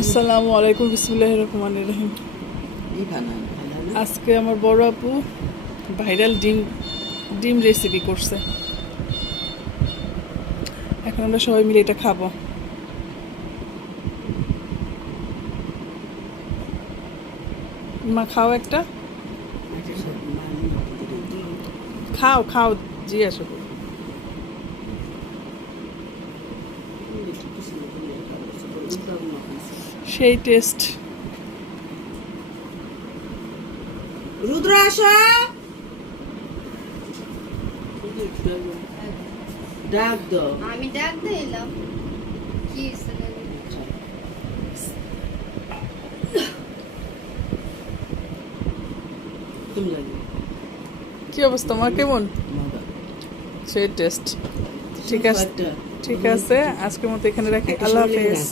আসসালামু আলাইকুম, বিসমিল্লাহির রহমানির রহিম। আজকে আমার বড় আপু ভাইরাল ডিম ডিম রেসিপি করছে। এখন আমরা সবাই মিলে এটা খাবো। মা খাও, একটা খাও খাও, জি আসো। সেই টেস্ট। রুদ্র আসো, ডাক দাও। আমি ডাক দিলাম কি কি অবস্থা মা, কেমন? সেই টেস্ট। ঠিক আছে, ঠিক আছে, আজকের মতো এখানে রাখি। আল্লাহ হাফেজ।